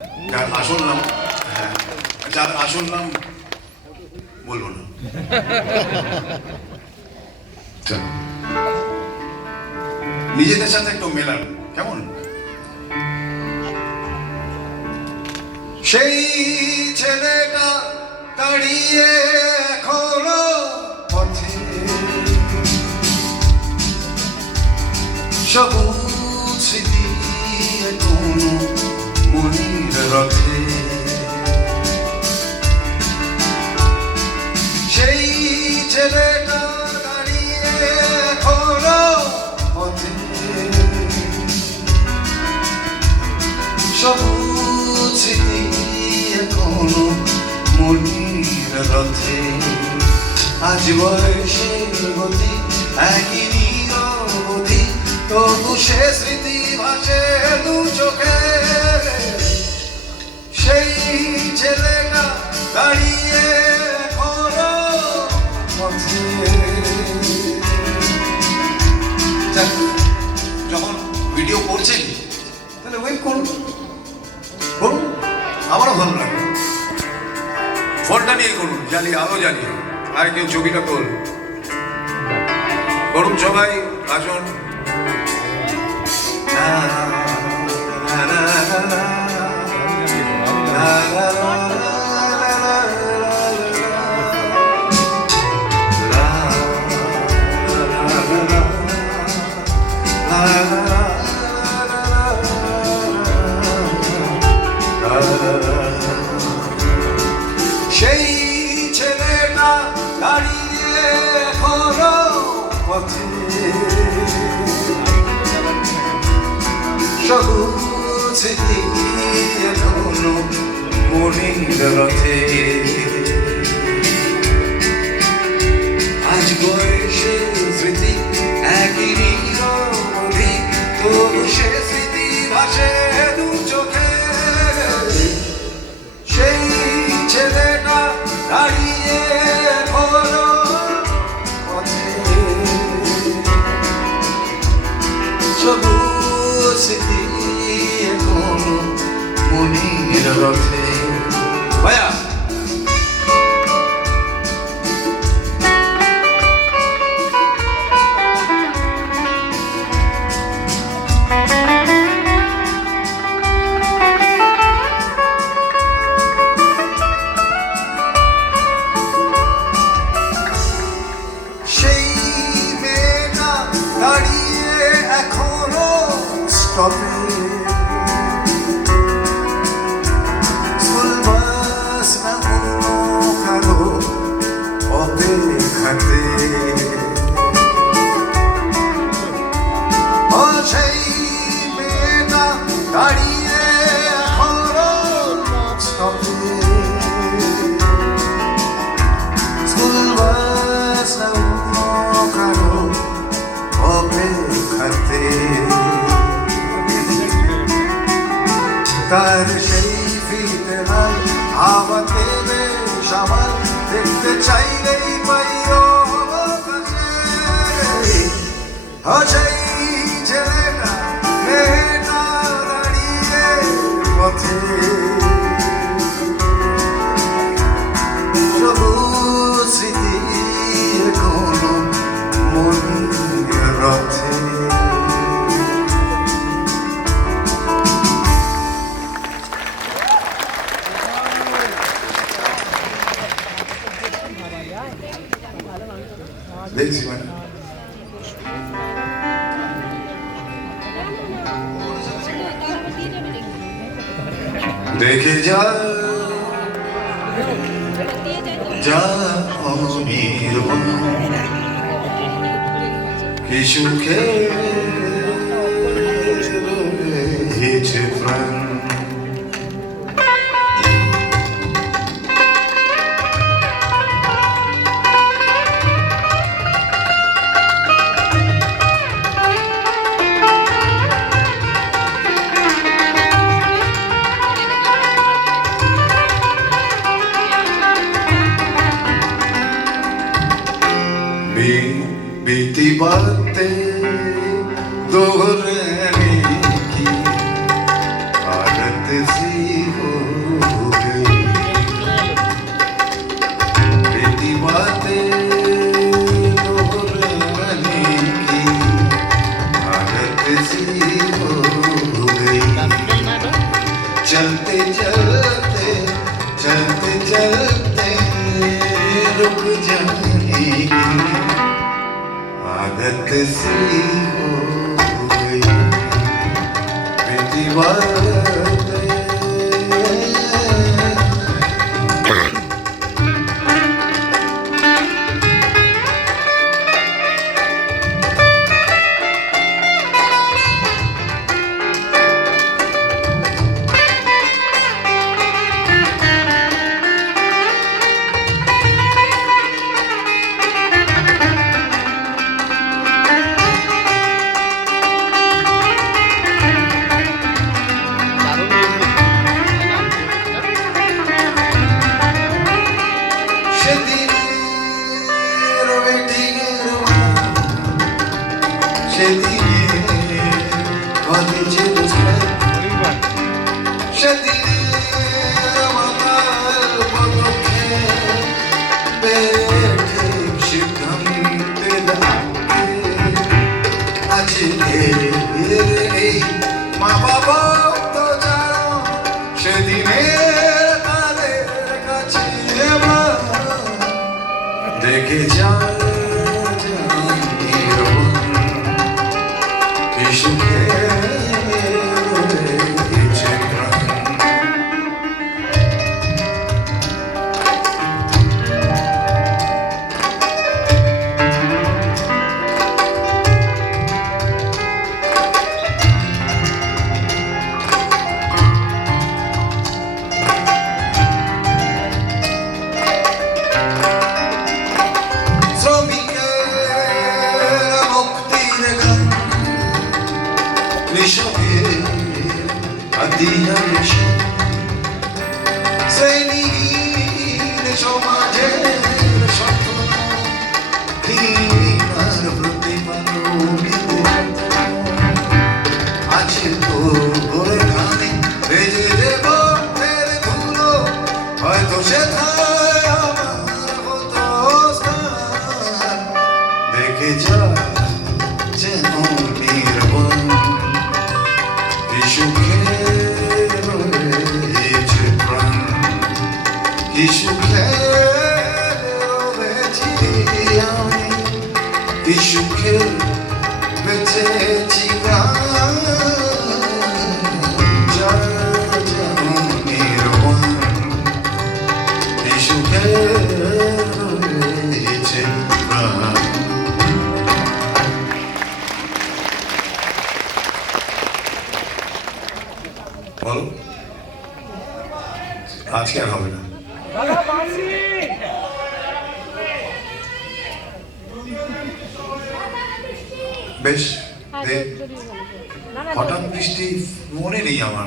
যার আসল নাম, হ্যাঁ, যার আসল নাম বলবো না। নিজেদের সাথে একটু মেলান, কেমন? সেই ছেলেটা দাঁড়িয়ে এখনো পথে, সবুজ স্মৃতি এখনো মনির রথে। সেই ছেলেটা দাঁড়িয়ে এখনো পথে, সবুজ স্মৃতি এখনো মনির রথে। আজ বয়সের গতি একই নিরবধি, তবু সে স্মৃতি ভাসে দু চোখে। সেই ছেলেটা দাঁড়িয়ে এখনো পথে। যখন ভিডিও করছেন তাহলে ওয়েট করুন, করুন, আমারও ভালো লাগবে। ফোনটা নিয়ে করুন, জ্বালিয়ে আলো জ্বালিয়ে, আর কেউ ছবিটা করুন, করুন সবাই, আসুন। সেই ছেলেটা দাঁড়িয়ে এখনো পথে, সবুজ স্মৃতি এখনো মনির রথে। আজ বয়সের স্মৃতি একই নিরবধি, তবু সে স্মৃতি ভাসে দু চোখে। সেই ছেলেটা দাঁড়িয়ে এখনো পথে, সবুজ স্মৃতি এখনো মনির রথে। ভাইয়া স্টপে, স্কুল বাস না অন্য কারো অপেক্ষাতে। ও সেই মেয়েটা দাঁড়িয়ে এখনো স্টপে, স্কুল বাস না অন্য কারো অপেক্ষাতে। তার সেই ফিতে লাল হাওয়াতে বেশ আমার দেখতে চাইলেই পাই কাছে। সেই ছেলেটা মেয়েটা দাঁড়িয়ে পথে, সবুজ স্মৃতি এখনো মনির রথে। দেখছি মানে দেখে যা যা অনির্বাণ, কি সুখে রয়েছে প্রাণ। बीती बातें दोहराने की आदत सी गई बेटी बातें दोहराने की आदत सी हो गई चलते चलते चलते चलते रुक जाने की आदत सी हो गई बेटी बातें মা বাবা তো জানো সেদিনের তাদের কাছে দেখে যা সুখে দেখে যা যেন নির্বন সুখে রয়েছে প্রাণ কি সুখে রয়েছি আমি কি সুখে বেঁচেছি প্রাণ যা যেন নির্বন কি সুখে রয়েছে প্রাণ বলো আজকে আর হবে না বেশ হঠাৎ বৃষ্টি মনে নেই আমার